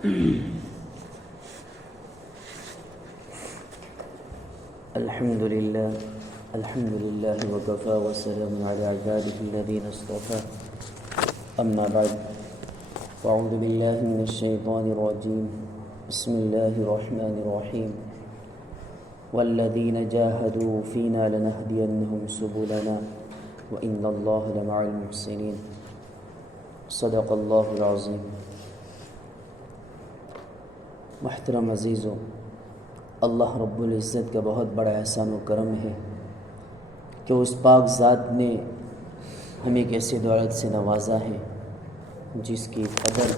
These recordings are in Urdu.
الحمد لله وكفى وسلام على عباده الذين اصطفى أما بعد فأعوذ بالله من الشيطان الرجيم بسم الله الرحمن الرحيم والذين جاهدوا فينا لنهدينهم سبلنا وإن الله لمع المحسنين صدق الله العظيم۔ محترم عزیزوں، اللہ رب العزت کا بہت بڑا احسان و کرم ہے کہ اس پاک ذات نے ہمیں ایک ایسی دولت سے نوازا ہے جس کی قدر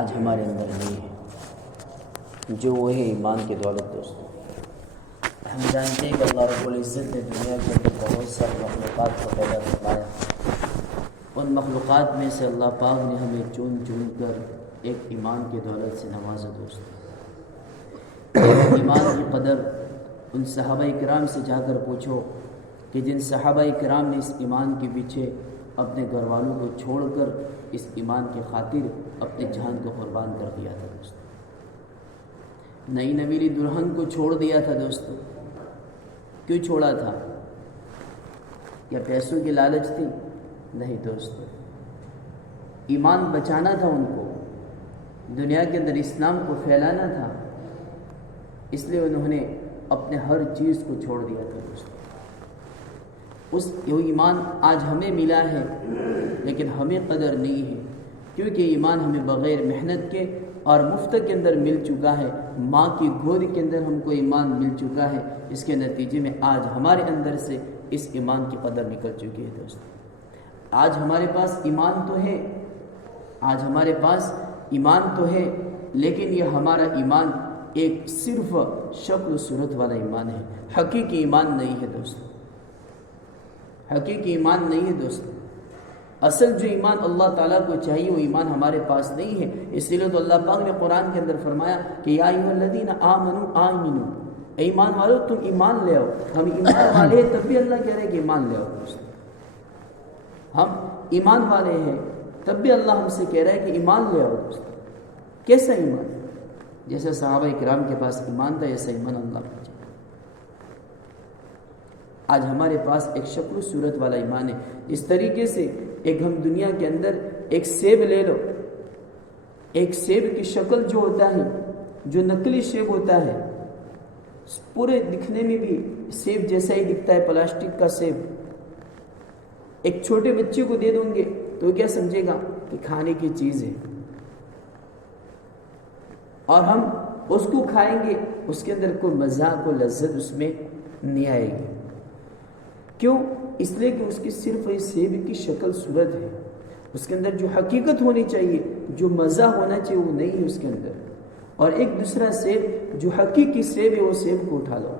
آج ہمارے اندر نہیں ہے، جو وہ ہے ایمان کی دولت۔ دوستوں، ہم جانتے ہیں کہ اللہ رب العزت نے دنیا کے اندر بہت سارے مخلوقات کو پیدا فرمایا۔ ان مخلوقات میں سے اللہ پاک نے ہمیں چن کر ایک ایمان کی دولت سے نوازا۔ دوستوں، ایمان کی قدر ان صحابہ کرام سے جا کر پوچھو کہ جن صحابہ کرام نے اس ایمان کے پیچھے اپنے گھر والوں کو چھوڑ کر اس ایمان کی خاطر اپنے جان کو قربان کر دیا تھا۔ دوستوں، نئی نویلی دلہن کو چھوڑ دیا تھا۔ دوستوں، کیوں چھوڑا تھا؟ یا پیسوں کی لالچ تھی؟ نہیں دوستوں، ایمان بچانا تھا، ان کو دنیا کے اندر اسلام کو پھیلانا تھا، اس لیے انہوں نے اپنے ہر چیز کو چھوڑ دیا تھا۔ دوستوں، یہ ایمان آج ہمیں ملا ہے لیکن ہمیں قدر نہیں ہے، کیونکہ ایمان ہمیں بغیر محنت کے اور مفت کے اندر مل چکا ہے۔ ماں کی گود کے اندر ہم کو ایمان مل چکا ہے، اس کے نتیجے میں آج ہمارے اندر سے اس ایمان کی قدر نکل چکی ہے۔ دوستوں، آج ہمارے پاس ایمان تو ہے، لیکن یہ ہمارا ایمان ایک صرف شکل و صورت والا ایمان ہے، حقیقی ایمان نہیں ہے۔ دوستوں، حقیقی ایمان نہیں ہے۔ دوستوں، اصل جو ایمان اللہ تعالیٰ کو چاہیے وہ ایمان ہمارے پاس نہیں ہے۔ اس لیے تو اللہ پاک نے قرآن کے اندر فرمایا کہ یا ایھا الذین آمنوا آمنوا، اے ایمان والو تم ایمان لے آؤ۔ ہم ایمان والے ہیں تب بھی اللہ کہہ رہے ہیں کہ ایمان لے آؤ۔ دوستوں، ہم ایمان والے ہیں تب بھی اللہ ہم سے کہہ رہا ہے کہ ایمان لے آؤ۔ دوستوں، کیسا ایمان؟ جیسے صحابہ کرام کے پاس ایمان تھا، ایسا ایمان اللہ کو چاہیے۔ آج ہمارے پاس ایک شکل و صورت والا ایمان ہے۔ اس طریقے سے ایک ہم دنیا کے اندر ایک سیب لے لو، ایک سیب کی شکل جو ہوتا ہے، جو نقلی سیب ہوتا ہے، پورے دکھنے میں بھی سیب جیسا ہی دکھتا ہے، پلاسٹک کا سیب۔ ایک چھوٹے بچے کو دے دوں گے تو کیا سمجھے گا کہ کھانے کی چیز ہے، اور ہم اس کو کھائیں گے، اس کے اندر کوئی مزہ کوئی لذت اس میں نہیں آئے گی۔ کیوں؟ اس لیے کہ اس کی صرف ایک سیب کی شکل صورت ہے، اس کے اندر جو حقیقت ہونی چاہیے، جو مزہ ہونا چاہیے وہ نہیں ہے اس کے اندر۔ اور ایک دوسرا سیب جو حقیقی سیب ہے، وہ سیب کو اٹھا لو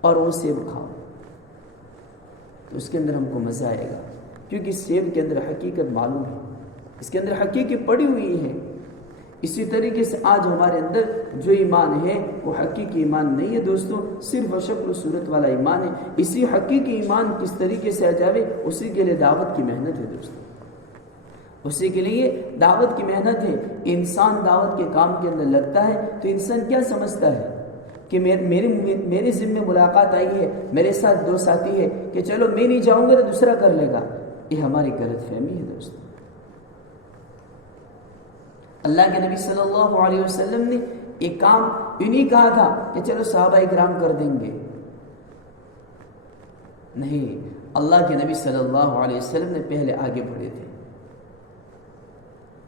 اور وہ سیب کھاؤ تو اس کے اندر ہم کو مزہ آئے گا، کیونکہ سیب کے اندر حقیقت معلوم ہے، اس کے اندر حقیقت پڑی ہوئی ہے۔ اسی طریقے سے آج ہمارے اندر جو ایمان ہے وہ حقیقی ایمان نہیں ہے۔ دوستوں، صرف شکل و صورت والا ایمان ہے۔ اسی حقیقی ایمان کس طریقے سے آ جاوے، اسی کے لیے دعوت کی محنت ہے۔ دوستوں، اسی کے لیے دعوت کی محنت ہے۔ انسان دعوت کے کام کے اندر لگتا ہے تو انسان کیا سمجھتا ہے کہ میرے ذمہ ملاقات آئی ہے، میرے ساتھ دو ساتھی ہے کہ چلو میں نہیں جاؤں گا تو دوسرا کر لے گا۔ یہ ہماری غلط فہمی ہے۔ دوستوں، اللہ کے نبی صلی اللہ علیہ وسلم نے ایک کام یوں نہیں کہا تھا کہ چلو صحابہ کرام کر دیں گے، نہیں، اللہ کے نبی صلی اللہ علیہ وسلم نے پہلے آگے بڑھے تھے۔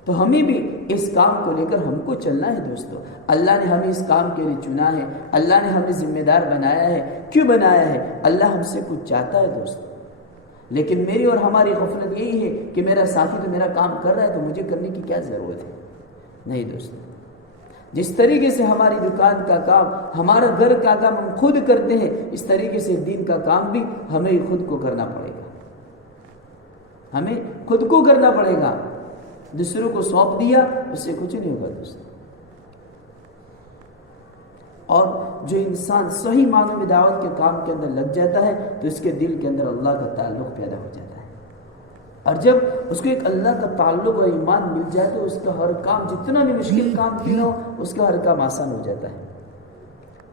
تو ہمیں بھی اس کام کو لے کر ہم کو چلنا ہے۔ دوستوں، اللہ نے ہمیں اس کام کے لیے چنا ہے، اللہ نے ہمیں ذمہ دار بنایا ہے۔ کیوں بنایا ہے؟ اللہ ہم سے کچھ چاہتا ہے۔ دوستوں، لیکن میری اور ہماری غفلت یہی ہے کہ میرا ساتھی تو میرا کام کر رہا ہے تو مجھے کرنے کی کیا ضرورت ہے؟ نہیں دوستوں، جس طریقے سے ہماری دکان کا کام، ہمارا گھر کا کام ہم خود کرتے ہیں، اس طریقے سے دین کا کام بھی ہمیں خود کو کرنا پڑے گا، ہمیں خود کو کرنا پڑے گا۔ دوسروں کو سونپ دیا اس سے کچھ نہیں ہوگا۔ دوستوں، اور جو انسان صحیح معنوں میں دعوت کے کام کے اندر لگ جاتا ہے تو اس کے دل کے اندر اللہ کا تعلق پیدا ہو جاتا ہے۔ اور جب اس کو ایک اللہ کا تعلق اور ایمان مل جائے تو اس کا ہر کام، جتنا بھی مشکل کام کیوں نہ ہو، اس کا ہر کام آسان ہو جاتا ہے۔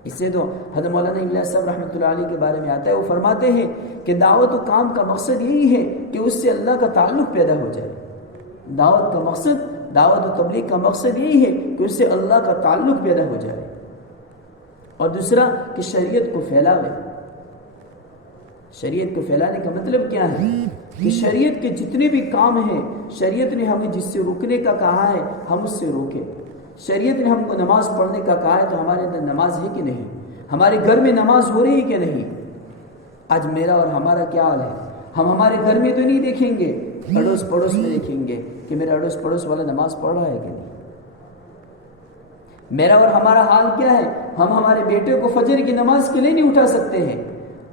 اس سے تو حضرت مولانا الیاس صاحب رحمۃ اللہ علیہ کے بارے میں آتا ہے، وہ فرماتے ہیں کہ دعوت و کام کا مقصد یہی ہے کہ اس سے اللہ کا تعلق پیدا ہو جائے۔ دعوت کا مقصد، دعوت و تبلیغ کا مقصد یہی ہے کہ اس سے اللہ کا تعلق پیدا ہو جائے، اور دوسرا کہ شریعت کو پھیلاوے۔ شریعت کو پھیلانے کا مطلب کیا ہے کہ شریعت کے جتنے بھی کام ہیں، شریعت نے ہمیں جس سے رکنے کا کہا ہے ہم اس سے روکیں۔ شریعت نے ہم کو نماز پڑھنے کا کہا ہے تو ہمارے اندر نماز ہے کہ نہیں، ہمارے گھر میں نماز ہو رہی ہے کہ نہیں۔ آج میرا اور ہمارا کیا حال ہے؟ ہم ہمارے گھر میں تو نہیں دیکھیں گے، اڑوس پڑوس میں دیکھیں گے کہ میرا اڑوس پڑوس والا نماز پڑھ رہا ہے کہ نہیں۔ میرا اور ہمارا حال کیا ہے؟ ہم ہمارے بیٹے کو فجر کی نماز کے لیے نہیں اٹھا سکتے ہیں،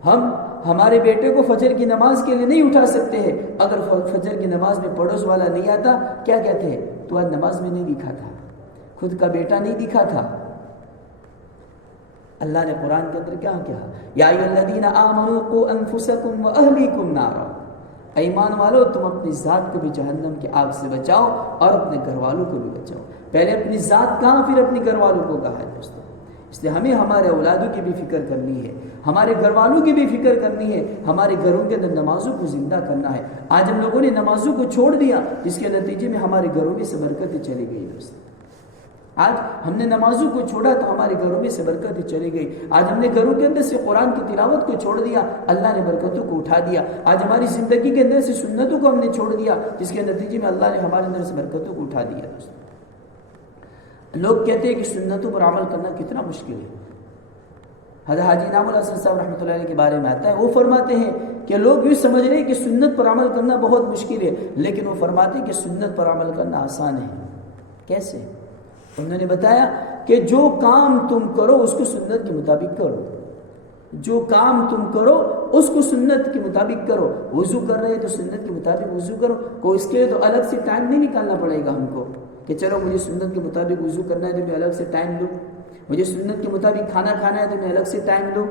ہم ہمارے بیٹے کو فجر کی نماز کے لیے نہیں اٹھا سکتے ہیں۔ اگر فجر کی نماز میں پڑوس والا نہیں آتا، کیا کہتے ہیں؟ تو آج نماز میں نہیں دکھا تھا، خود کا بیٹا نہیں دکھا تھا۔ اللہ نے قرآن کے اندر کیا کہا؟ یا ایھا الذین آمنوا قوا انفسکم واہلیکم نارا، ایمان والو تم اپنی ذات کو بھی جہنم کی آگ سے بچاؤ اور اپنے گھر والوں کو بھی بچاؤ۔ پہلے اپنی ذات کہاں، پھر اپنے گھر والوں کو کہا ہے دوستوں۔ اس لیے ہمیں ہمارے اولادوں کی بھی فکر کرنی ہے، ہمارے گھر والوں کی بھی فکر کرنی ہے، ہمارے گھروں کے اندر نمازوں کو زندہ کرنا ہے۔ آج ہم لوگوں نے نمازوں کو چھوڑ دیا، جس کے نتیجے میں ہمارے گھروں میں سے برکتیں چلی گئی دوست۔ آج ہم نے نمازوں کو چھوڑا تو ہمارے گھروں میں سے برکتیں چلی گئی۔ آج ہم نے گھروں کے اندر سے قرآن کی تلاوت کو چھوڑ دیا، اللہ نے برکتوں کو اٹھا دیا۔ آج ہماری زندگی کے اندر سے سنتوں کو ہم نے چھوڑ دیا، جس کے نتیجے میں اللہ نے ہمارے اندر سے برکتوں کو اٹھا دیا۔ لوگ کہتے ہیں کہ سنتوں پر عمل کرنا کتنا مشکل ہے۔ حضرت حاجی انعام الحسن صاحب رحمۃ اللہ علیہ کے بارے میں آتا ہے، وہ فرماتے ہیں کہ لوگ یہ سمجھ رہے ہیں کہ سنت پر عمل کرنا بہت مشکل ہے، لیکن وہ فرماتے ہیں کہ سنت پر عمل کرنا آسان ہے۔ کیسے؟ انہوں نے بتایا کہ جو کام تم کرو اس کو سنت کے مطابق کرو، جو کام تم کرو اس کو سنت کے مطابق کرو۔ وضو کر رہے تو سنت کے مطابق وضو کرو، کوئی اس کے لیے تو الگ سے ٹائم نہیں نکالنا پڑے گا ہم کو کہ چلو مجھے سنت کے مطابق وضو کرنا ہے تو میں الگ سے ٹائم لوں، مجھے سنت کے مطابق کھانا کھانا ہے تو میں الگ سے ٹائم لوں۔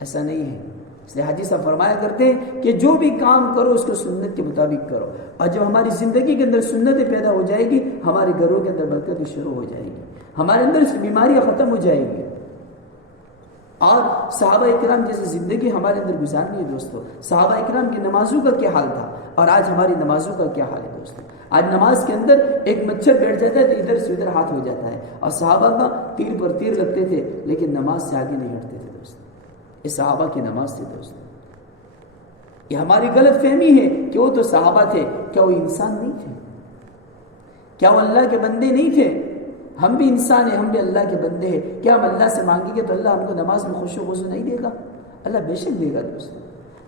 ایسا نہیں ہے۔ اس لیے حاجی صاحب فرمایا کرتے ہیں کہ جو بھی کام کرو اس کو سنت کے مطابق کرو، اور جب ہماری زندگی کے اندر سنتیں پیدا ہو جائے گی، ہمارے گھروں کے اندر برکتیں شروع ہو جائے گی، ہمارے اندر سے بیماریاں ختم ہو جائیں گی۔ اور صحابہ اکرام جیسے زندگی ہمارے اندر گزارنی ہے دوستو۔ صحابہ اکرام کی نمازوں کا کیا حال تھا اور آج ہماری نمازوں کا کیا حال ہے دوستو۔ آج نماز کے اندر ایک مچھر بیٹھ جاتا ہے تو ادھر سے ادھر ہاتھ ہو جاتا ہے، اور صحابہ کا تیر پر تیر لگتے تھے لیکن نماز سے آگے نہیں ہٹتے تھے دوستو۔ یہ صحابہ کی نماز تھی دوستو۔ یہ ہماری غلط فہمی ہے کہ وہ تو صحابہ تھے، کیا وہ انسان نہیں تھے؟ کیا وہ اللہ کے بندے نہیں تھے؟ ہم بھی انسان ہیں، ہم بھی اللہ کے بندے ہیں۔ کیا ہم اللہ سے مانگیں گے تو اللہ ہم کو نماز میں خوشو خضو نہیں دے گا؟ اللہ بے شک دے گا دوستو۔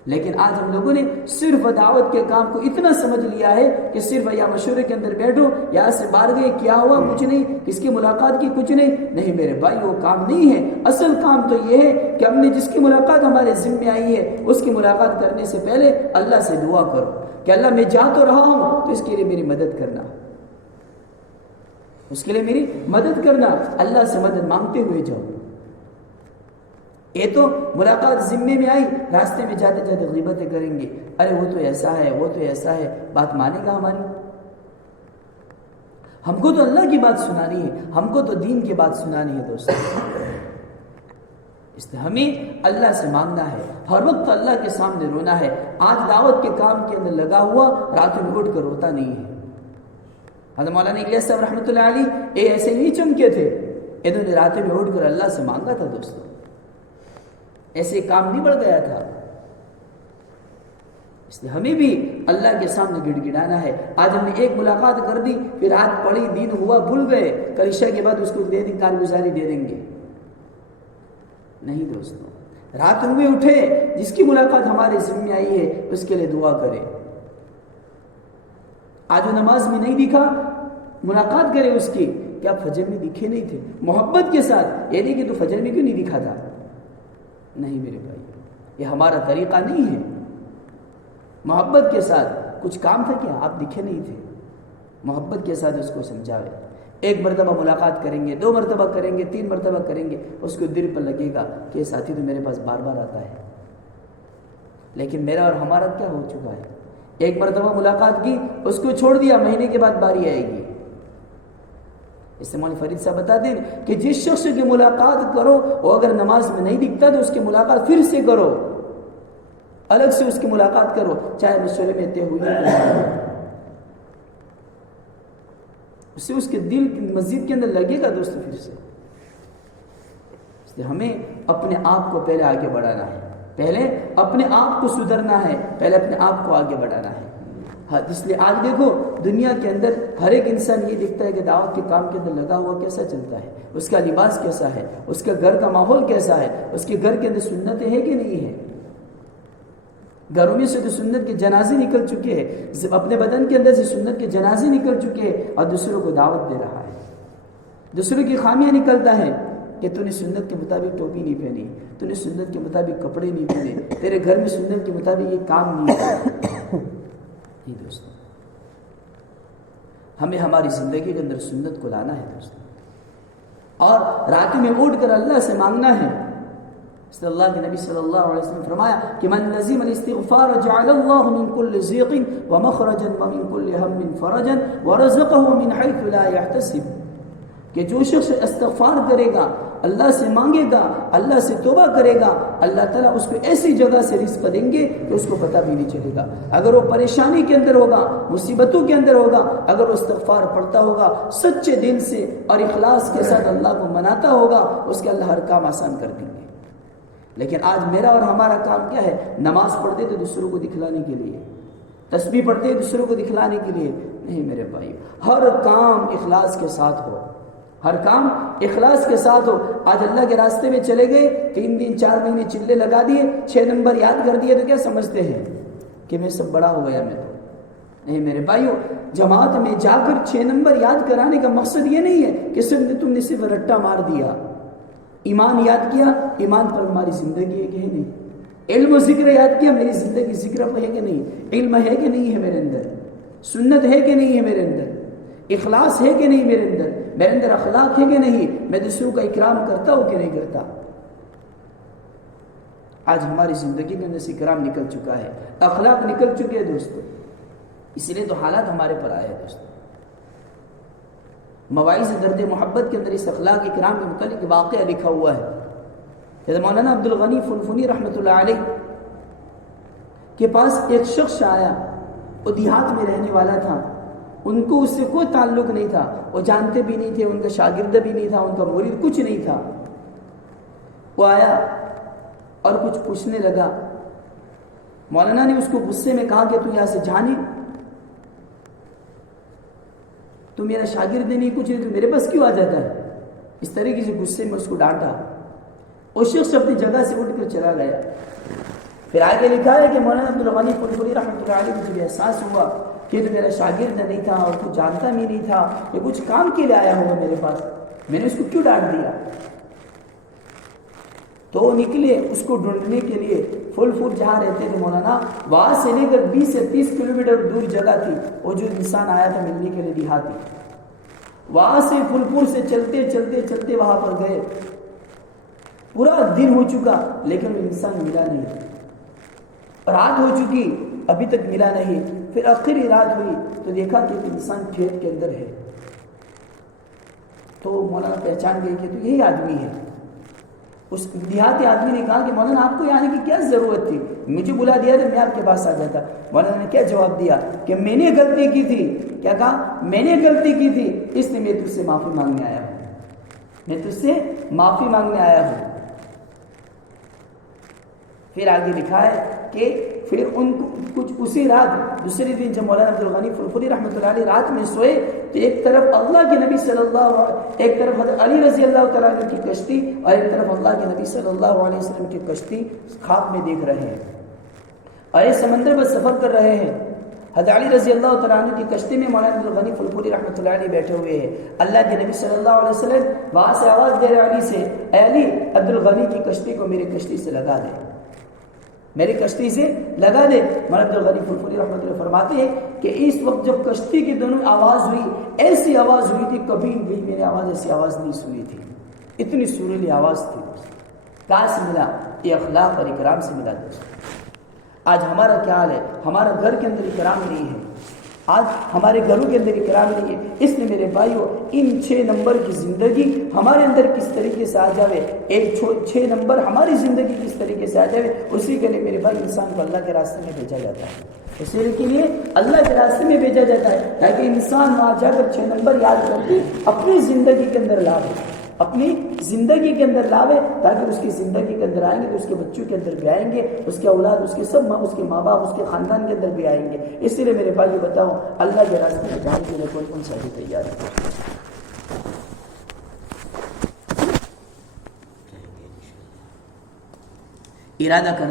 لیکن آج ہم لوگوں نے صرف دعوت کے کام کو اتنا سمجھ لیا ہے کہ صرف یا مشورے کے اندر بیٹھو، یہاں سے باہر گئے کیا ہوا کچھ نہیں، کس کی ملاقات کی کچھ نہیں۔ نہیں میرے بھائی، وہ کام نہیں ہے۔ اصل کام تو یہ ہے کہ ہم نے جس کی ملاقات ہمارے ذمہ آئی ہے اس کی ملاقات کرنے سے پہلے اللہ سے دعا کرو کہ اللہ میں جا تو رہا ہوں تو اس کے لیے میری مدد کرنا، اس کے لیے میری مدد کرنا، اللہ سے مدد مانگتے ہوئے جاؤ۔ یہ تو ملاقات ذمے میں آئی، راستے میں جاتے جاتے غیبتیں کریں گے، ارے وہ تو ایسا ہے، وہ تو ایسا ہے، بات مانے گا ہماری؟ ہم کو تو اللہ کی بات سنانی ہے، ہم کو تو دین کی بات سنانی ہے دوستو۔ اس لیے ہمیں اللہ سے مانگنا ہے، ہر وقت اللہ کے سامنے رونا ہے۔ آج دعوت کے کام کے اندر لگا ہوا راتوں میں اٹھ کر روتا نہیں ہے۔ حضرت مولانا الیاس صاحب رحمۃ اللہ علیہ یہ ایسے نہیں چمکے تھے، انہوں نے راتوں میں اٹھ کر اللہ سے مانگا تھا دوستو، ایسے کام نہیں بڑھ گیا تھا۔ اس لیے ہمیں بھی اللہ کے سامنے گڑ گڑانا ہے۔ آج ہم نے ایک ملاقات کر دی، پھر رات پڑی، دن ہوا، بھول گئے، کل عشاء کے بعد اس کو دے دیں، کارگزاری دے دیں گے۔ نہیں دوستو، رات ہوئے اٹھے، جس کی ملاقات ہمارے ذمہ آئی ہے اس کے لیے دعا کرے۔ آج وہ نماز میں نہیں دکھا، ملاقات کرے اس کی، کیا فجر میں دکھے نہیں تھے؟ محبت کے ساتھ، یہ نہیں کہ تو فجر میں کیوں نہیں دکھا تھا؟ نہیں میرے بھائی، یہ ہمارا طریقہ نہیں ہے۔ محبت کے ساتھ، کچھ کام تھا کیا؟ آپ دکھے نہیں تھے، محبت کے ساتھ اس کو سمجھاوے۔ ایک مرتبہ ملاقات کریں گے، 2 مرتبہ کریں گے، 3 مرتبہ کریں گے، اس کو دل پر لگے گا کہ یہ ساتھی تو میرے پاس بار بار آتا ہے۔ لیکن میرا اور ہمارا کیا ہو چکا ہے؟ ایک مرتبہ ملاقات کی، اس کو چھوڑ دیا، مہینے کے بعد باری آئے گی۔ اس سے مولوی فرید صاحب بتاتے ہیں کہ جس شخص کی ملاقات کرو وہ اگر نماز میں نہیں دکھتا تو اس کی ملاقات پھر سے کرو، الگ سے اس کی ملاقات کرو، چاہے مشورے میں طے ہوئی ہو، اس سے اس کے دل مسجد کے اندر لگے گا دوستو پھر سے۔ اس لیے ہمیں اپنے آپ کو پہلے آگے بڑھانا ہے، پہلے اپنے آپ کو سدھرنا ہے، پہلے اپنے آپ کو آگے بڑھانا ہے۔ اس لیے آج دیکھو دنیا کے اندر ہر ایک انسان یہ دیکھتا ہے کہ دعوت کے کام کے اندر لگا ہوا کیسا چلتا ہے، اس کا لباس کیسا ہے، اس کا گھر کا ماحول کیسا ہے، اس کے گھر کے اندر سنتیں ہیں کہ نہیں ہے۔ گھروں میں سے تو سنت کے جنازے نکل چکے ہیں، اپنے بدن کے اندر سے سنت کے جنازے نکل چکے ہیں، اور دوسروں کو دعوت دے رہا ہے، دوسروں کی خامیاں نکلتا ہے کہ تو نے سنت کے مطابق ٹوپی نہیں پہنی، تو نے سنت کے مطابق کپڑے نہیں پہنے، تیرے گھر میں سنت کے مطابق یہ کام نہیں ہے۔ یہ دوستو ہمیں ہماری زندگی کے اندر سنت کو لانا ہے دوستو، اور رات میں اٹھ کر اللہ سے مانگنا ہے۔ اس لیے اللہ کے نبی صلی اللہ علیہ وسلم فرمایا کہ من لزم الاستغفار جعل اللہ من كل ضيق ومخرجا ومن كل هم فرجا ورزقه من حيث لا يحتسب، کہ جو شخص استغفار کرے گا، اللہ سے مانگے گا، اللہ سے توبہ کرے گا، اللہ تعالیٰ اس کو ایسی جگہ سے رزق دیں گے کہ اس کو پتہ بھی نہیں چلے گا۔ اگر وہ پریشانی کے اندر ہوگا، مصیبتوں کے اندر ہوگا، اگر وہ استغفار پڑھتا ہوگا سچے دل سے اور اخلاص کے ساتھ اللہ کو مناتا ہوگا، اس کے اللہ ہر کام آسان کر دیں گے۔ لیکن آج میرا اور ہمارا کام کیا ہے؟ نماز پڑھتے تو دوسروں کو دکھلانے کے لیے، تسبیح پڑھتے دوسروں کو دکھلانے کے لیے نہیں میرے بھائی، ہر کام اخلاص کے ساتھ ہو، ہر کام اخلاص کے ساتھ ہو۔ آج اللہ کے راستے میں چلے گئے، 3 دن 4 مہینے چلے لگا دیے، 6 نمبر یاد کر دیے تو کیا سمجھتے ہیں کہ میں سب بڑا ہو گیا؟ میں تو نہیں میرے بھائیو، جماعت میں جا کر 6 نمبر یاد کرانے کا مقصد یہ نہیں ہے کہ تم نے صرف رٹا مار دیا۔ ایمان یاد کیا، ایمان پر ہماری زندگی ہے کہ نہیں؟ علم و ذکر یاد کیا، میری زندگی ذکر ہے کہ نہیں؟ علم ہے کہ نہیں ہے میرے اندر؟ سنت ہے کہ نہیں ہے میرے اندر؟ اخلاص ہے کہ نہیں میرے اندر؟ میرے اندر اخلاق ہے کہ نہیں؟ میں دوسروں کا اکرام کرتا ہوں کہ نہیں کرتا؟ آج ہماری زندگی کے اندر سے اکرام نکل چکا ہے، اخلاق نکل چکے ہیں دوستو، اس لیے تو حالات ہمارے پر آئے ہیں دوستو۔ مواعظ درد محبت کے اندر اس اخلاق اکرام کے متعلق واقعہ لکھا ہوا ہے کہ مولانا عبد الغنی فنفنی رحمۃ اللہ علیہ کے پاس ایک شخص آیا، وہ دیہات میں رہنے والا تھا، ان کو اس سے کوئی تعلق نہیں تھا، وہ جانتے بھی نہیں تھے، ان کا شاگرد بھی نہیں تھا، ان کا مرید کچھ نہیں تھا۔ وہ آیا اور کچھ پوچھنے لگا، مولانا نے اس کو غصے میں کہا کہ تو یہاں سے جانے، تو میرا شاگرد نہیں، کچھ نہیں، تو میرے پاس کیوں آ جاتا ہے؟ اس طریقے سے غصے میں اس کو ڈانٹا۔ وہ شخص اپنی جگہ سے اٹھ کر چلا گیا۔ پھر آگے لکھا ہے کہ مولانا عبد الغنی فنفنی رحمۃ اللہ علیہ کو جب احساس ہوا کہ تو میرا شاگرد نہیں تھا اور کچھ جانتا بھی نہیں تھا، یہ کچھ کام کے لیے آیا ہوگا میرے پاس، میں نے اس کو کیوں ڈانٹ دیا؟ تو وہ نکلے اس کو ڈھونڈنے کے لیے، پھول پھول جہاں رہتے تھے مولانا، وہاں سے لے کر 20 سے 30 کلومیٹر دور جگہ تھی، وہ جو انسان آیا تھا ملنے کے لیے دیہاتی، وہاں سے پھول پھول سے چلتے چلتے چلتے وہاں پر گئے، پورا دن ہو چکا لیکن وہ انسان ملا نہیں، رات ہو چکی ابھی تک ملا نہیں۔ پھر آخری رات ہوئی تو دیکھا کہ انسان کھیت کے اندر ہے، تو مولانا پہچان گئے کہ تو یہی آدمی ہے۔ اس دیہاتی آدمی نے کہا کہ مولانا آپ کو یہاں آنے کی کیا ضرورت تھی؟ مجھے بلا دیا تو میں آپ کے پاس آ جاتا۔ مولانا نے کیا جواب دیا کہ میں نے غلطی کی تھی۔ کیا کہا؟ میں نے غلطی کی تھی، اس لیے میں تجھ سے معافی مانگنے آیا ہوں، میں تجھ سے معافی مانگنے آیا ہوں۔ پھر آگے لکھا ہے کہ پھر ان کو کچھ اسی رات دوسرے دن جب مولانا عبد الغنی فنفنی رحمۃ اللہ علیہ رات میں سوئے تو ایک طرف اللہ کے نبی صلی اللہ علیہ، ایک طرف حضرت علی رضی اللہ تعالیٰ عنہ کی کشتی اور ایک طرف اللہ کے نبی صلی اللہ علیہ وسلم کی کشتی خواب میں دیکھ رہے ہیں اور ایک سمندر پر سفر کر رہے ہیں۔ حضرت علی رضی اللہ تعالیٰ عنہ کی کشتی میں مولانا عبد الغنی فنفنی رحمۃ اللہ علیہ بیٹھے ہوئے ہیں۔ اللہ کے نبی صلی اللہ علیہ وسلم وہاں سے آواز دے رہے علی سے، اے علی عبد الغنی کی کشتی کو میری کشتی سے لگا دے، میری کشتی سے لگا دے۔ مولانا عبد الغنی فنفنی رحمۃ اللہ فرماتے ہیں کہ اس وقت جب کشتی کی دونوں آواز ہوئی، ایسی آواز ہوئی تھی کبھی بھی میں نے ایسی آواز نہیں سنی تھی، اتنی سریلی آواز تھی۔ کہاں سے ملا؟ یہ اخلاق اور اکرام سے ملا دوست۔ آج ہمارا کیا حال ہے؟ ہمارا گھر کے اندر اکرام نہیں ہے، آج ہمارے گھروں کے اندر اکرام نہیں ہے۔ اس لیے میرے بھائیو ان 6 نمبر کی زندگی ہمارے اندر کس طریقے سے آ جاوے، ایک 6 نمبر ہماری زندگی کس طریقے سے آ جاوے، اسی کے لیے میرے بھائی انسان کو اللہ کے راستے میں بھیجا جاتا ہے، اسی کے لیے اللہ کے راستے میں بھیجا جاتا ہے تاکہ انسان وہاں جا کر 6 نمبر یاد کر کے اپنی زندگی کے اندر لاوے، اپنی زندگی کے اندر لاوے، تاکہ اس کی زندگی کے اندر آئیں گے تو اس کے بچوں کے اندر بھی آئیں گے، اس کے اولاد، اس کے سب اس کے ماں باپ، اس کے خاندان کے اندر بھی آئیں گے۔ اسی لیے میرے بھائی بتاؤ، اللہ کے راستے میں جانے کے لیے کون سا بھی تیار ہے؟ ارادہ کر